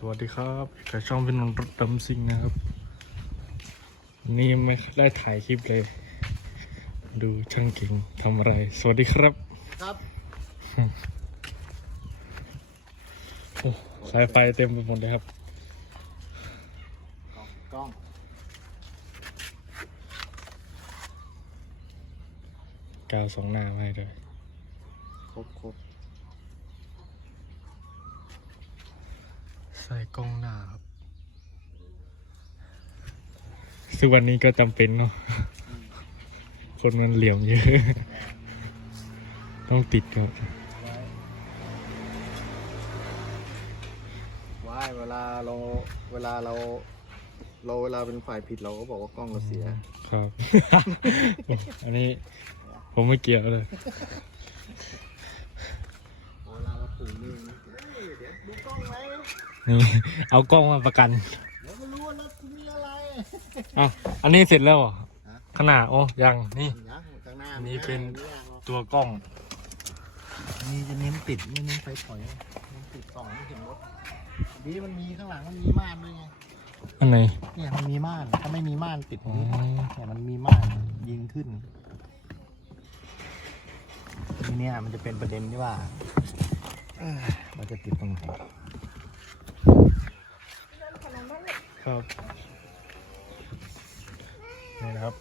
สวัสดีครับกับช่องเป็นนนท์รถดำซิงนะครับ นี่ไม่ได้ถ่ายคลิปเลย ดูช่างเก่งทำอะไร สวัสดีครับ ครับโอ้สายไฟเต็มไปหมดเลยครับ กล้อง กาวสองหน้ามาให้ด้วย ครบครบ ใส่ กล้องหน้าครับซึ่งวันนี้ก็จำเป็นเนาะคนมันเหลี่ยมเยอะ ต้องติดครับไว้เวลาเราเวลาเรา เราเวลาเป็นฝ่ายผิดเราก็บอกว่ากล้องเราเสีย ครับ อันนี้ผมไม่เกี่ยวเลย เวลาเราถูนี่เฮ้ยเดี๋ยวดูกล้องไหม นี่เอากล้องมาประกันเดี๋ยวไม่รู้ว่ารถมีอะไรอะอันนี้เสร็จแล้วเหรอฮะขนาดโอ้ยังนี่ยังข้างหน้าอันนี้เป็นไม่ยากหรอกตัวกล้องอันนี้จะเน้นติดไม่เน้นไฟถอยเน้นติดส่องไม่เห็นรถดีมันมีข้างหลังมันมีม่านด้วยไงอันไหนเนี่ยมันมีม่านถ้าไม่มีม่านติดตรอ๋งอนี้เนี่ยมันมีม่านยิงขึ้นทีเนี้ยมันจะเป็นประเด็นที่ว่าเอ้ยมันจะติดตรงไหน ครับนี่นะครับ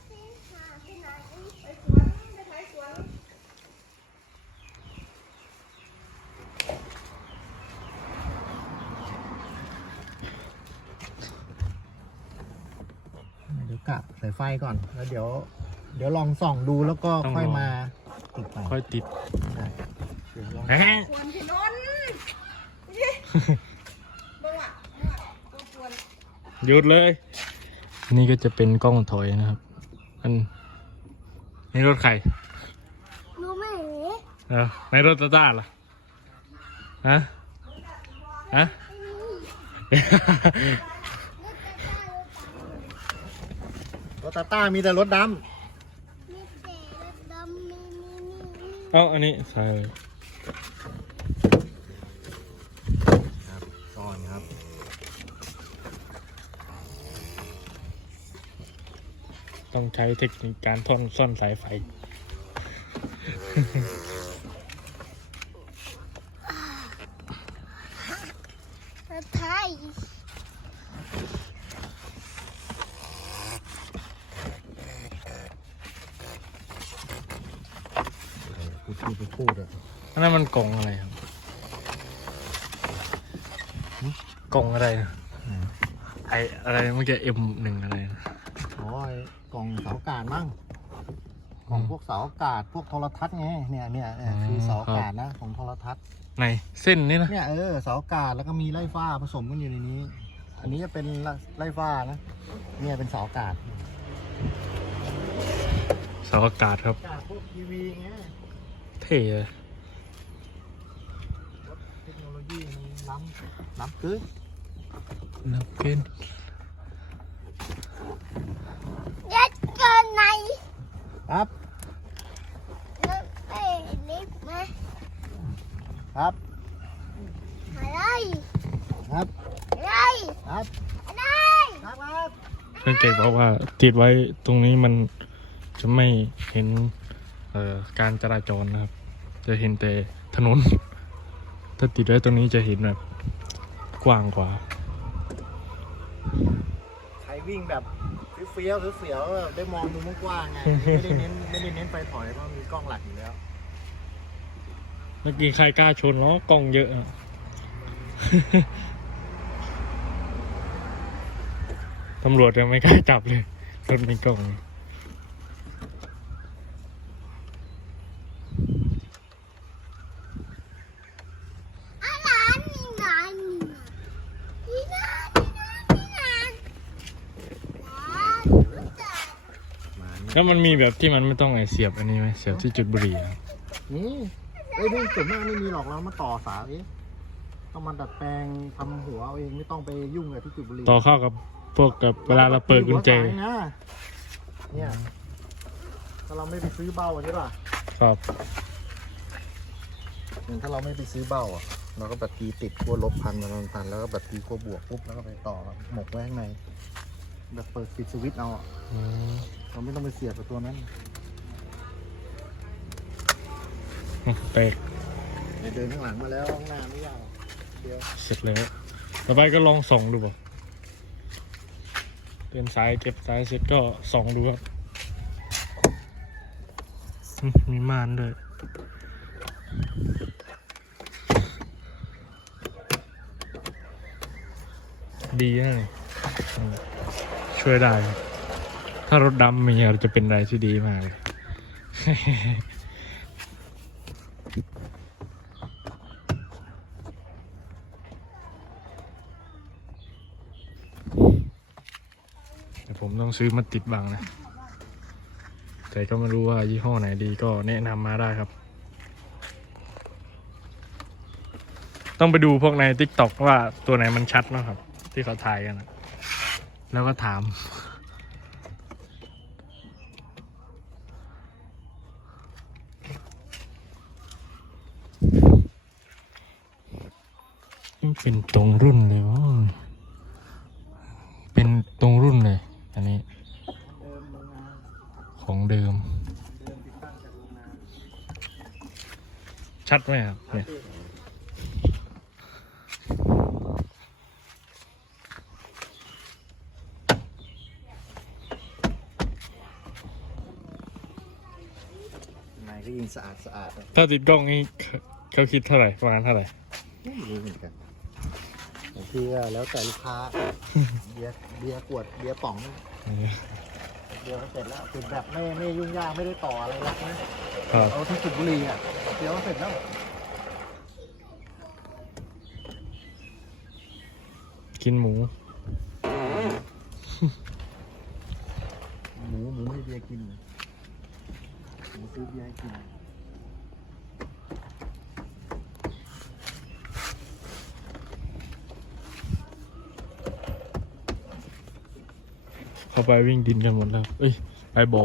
เดี๋ยวกะใส่ไฟก่อน แล้วเดี๋ยว เดี๋ยวลองส่องดูแล้วก็ต้องค่อยลองมาติดไปค่อยติด ใช่เดี๋ยวลองแฮะควรพี่นนท์นี่เบิ่งอะเบิ่งอะตัวควร หยุดเลย นี่ก็จะเป็นกล้องถอยนะครับ อันนี่รถใครรู้ไหมเออในรถตาต้าล่ะฮะฮะรถตาต้ามีแต่รถดมีแต่รถดำมีมีมีมีเอาอันนี้ใส่เลยำครับซ่อนครับ ต้องใช้เทคนิคการท่อนซ่อนสายไฟรถไทยพูดพูดไปพูดอะอันนั้นมันกล่องอะไรครับหึกล่องอะไรนะไออะไรเมื่อกี้เอ็มหนึ่งอะไรนะโอ้ย กล่องเสาอากาศมั้งกล่องพวกเสาอากาศพวกโทรทัศน์ไงเนี่ยเนี่ยเนี่ยคือเสาอากาศนะของโทรทัศน์ในเส้นนี่นะเนี่ยเออเสาอากาศแล้วก็มีไล่ฟ้าผสมกันอยู่ในนี้ อันนี้จะเป็นไล่ฟ้านะเนี่ยเป็นเสาอากาศเสาอากาศครับอากาศพวกทีวีไงเท่เลยเทคโนโลยีมันล้ำล้ำเกินนับกินยัดเกิน ไหนครับรถเอ้ลิฟต์มาครับอะไรครับอะไรครับอะไรครับครับเพื่อนเก่งบอกว่าติดไว้ตรงนี้มันจะไม่เห็นเอ่อการจราจรนะครับ จะเห็นแต่ถนน ถ้าติดไว้ตรงนี้จะเห็นแบบกว้างกว่าใคร วิ่งแบบเฟี้ยวๆเสียวๆแบบได้มองมุมกว้างๆไงไม่ได้เน้นไม่ได้เน้นไฟถอยเพราะมีกล้องหลักอยู่แล้วเมื่อกี้ใครกล้าชนแล้วกล้องเยอะอะตำรวจยังไม่กล้าจับเลยรถมีกล้อง อะไรนี่นะนี่นะนี่นะนี่นะนี่นะ มา แล้วมันมีแบบที่มันไม่ต้องไอเสียบอันนี้ไหมเสียบที่จุดบุหรี่อะนี่เอ้ยนี่ส่วนมากไม่มีหรอกเรามาต่อสายเองต้องมาดัดแปลงทำหัวเอาเองไม่ต้องไปยุ่งกับที่จุดบุหรี่ต่อเข้ากับพวกกับเวลาเราเปิดกุญแจหัวสายนะเนี่ยถ้าเราไม่ไปซื้อเบ้าใช่ป่ะครับอย่างถ้าเราไม่ไปซื้อเบ้าอะแล้วก็แบตเตอรี่ติดขั้วลบพันมันพันแล้วก็แบตเตอรี่ขั้วบวกปุ๊บแล้วก็ไปต่อหมกไว้ข้างใน แบบเปิดปิดสวิตช์เอาอะอืมเราไม่ต้องไปเสียบกับตัวนั้นแตกเดินข้างหลังมาแล้วข้างหน้าไม่ยากหรอกเดียวเสร็จแล้วต่อไปก็ลองส่องดูป่ะเดินสายเก็บสายเสร็จก็ส่องดูครับอืมมีม่านด้วยดีนะนี่อืม ช่วยได้ ถ้ารถดำมีอะไรจะเป็นอะไรที่ดีมากเลยแต่ผมต้องซื้อมาติดบังนะ แต่ก็ไม่รู้ว่ายี่ห้อไหนดีก็แนะนำมาได้ครับ ต้องไปดูพวกใน t ิ k t o k ว่าตัวไหนมันชัดนะครับ ที่เขาถ่ายกันนะ แล้วก็ถาม เป็นตรงรุ่นเลยวะเป็นตรงรุ่นเลย อันนี้ ของเดิม ชัดไหมครับเนี่ย ข้างในก็ยิงสะอาดสะอาดเลยถ้าติดกล้องนี้เขาเขาคิดเท่าไหร่ประมาณเท่าไหร่ ไม่รู้เหมือนกันบางทีก็แล้วแต่ลูกค้า เบียร์เบียร์ขวดเบียร์ป๋องเบียร์ก็เสร็จแล้วติดแบบไม่ไม่ยุ่งยากไม่ได้ต่ออะไรหรอกนะครับ เอาที่จุดบุหรี่อะเดี๋ยวก็เสร็จแล้ว กินหมู หมูหมูให้เบียร์กินหมู ซื้อเบียร์กินเขาไปวิ่งดินกันหมดแล้ว เอ้ย ไปบอ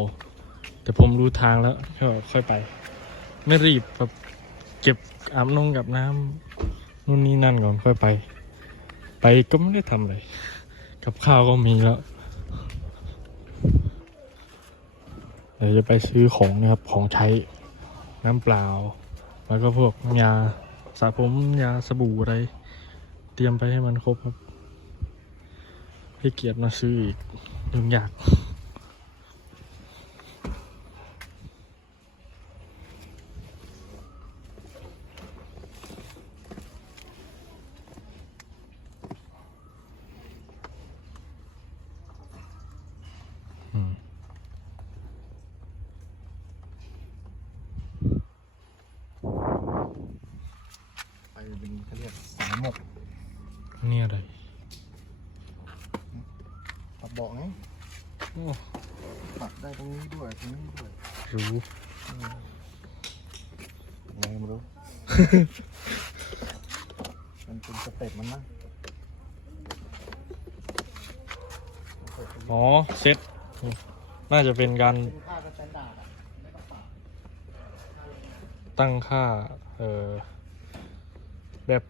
แต่ผมรู้ทางแล้วก็ค่อยไป ไม่รีบแบบเก็บอาบน้องกับน้ำนู่นนี่นั่นก่อนค่อยไป ไปก็ไม่ได้ทำอะไร กับข้าวก็มีแล้ว ดี๋ยวจะไปซื้อของนะครับของใช้น้ำเปล่า แล้วก็พวกยาสระผมยาสบู่อะไร เตรียมไปให้มันครบครับให้เกียรติมาซื้ออีกยุ่งยาก อืม ไปเป็นเขาเรียกสามหมก นี่อะไร ปัด เบาะไงโอ้ปัดได้ตรงนี้ด้วยตรงนี้ด้วยรู้อะไรไม่รู้ มันเป็นสเต็ปมันนะอ๋อ เซ็ตน่าจะเป็นการเป็นค่าสแตนดาร์ดอะตั้งค่า เอ่อ แบบ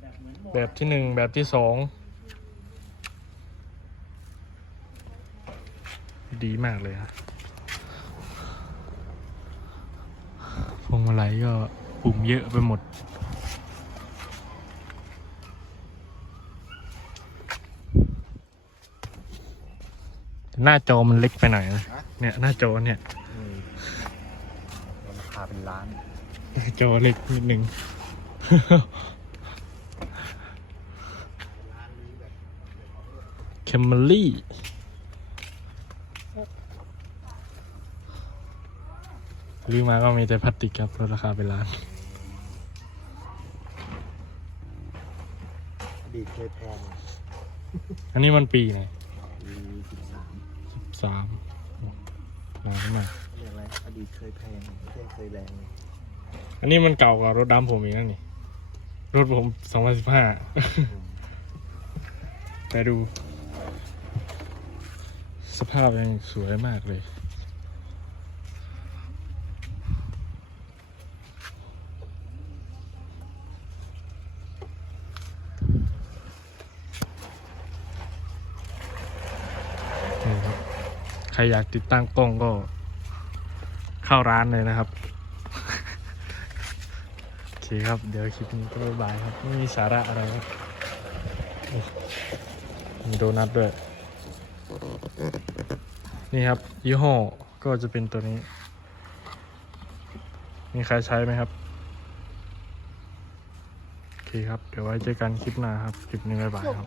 แบบเหมือนหมดแบบที่หนึ่งแบบที่สอง ดีมากเลยฮะพวงมาลัยก็ปุ่มเยอะไปหมด หน้าจอมันเล็กไปหน่อยนะ เนี่ย หน้าจอเนี่ยอืมราคาเป็นล้าน หน้าจอเล็กนิดหนึ่งแคมเมรี่ ซื้อมาก็มีแต่พลาสติกครับลดราคาเป็นล้านอดีตเคยแพงอันนี้มันปีไหนปีสิบสามสามล้านมากเรียกอะไรอดีตเคยแพงไม่ใช่เคยแรงอันนี้มันเก่ากว่ารถดำผมอีกนั่นนี่ รถผมสองพันสิบห้าแต่ดู สภาพยังสวยมากเลย รอยากติดตั้งกล้องก็เข้าร้านเลยนะครับ โอเคครับ เดี๋ยวคลิปนี้ก็บ๊ายบายครับ ไม่มีสาระอะไรครับโอ้มีโดนัทด้วย นี่ครับ ยี่ห้อก็จะเป็นตัวนี้ มีใครใช้ไหมครับ โอเคครับ เดี๋ยวไว้เจอกันคลิปหน้าครับ คลิปนี้บ๊ายบายครับ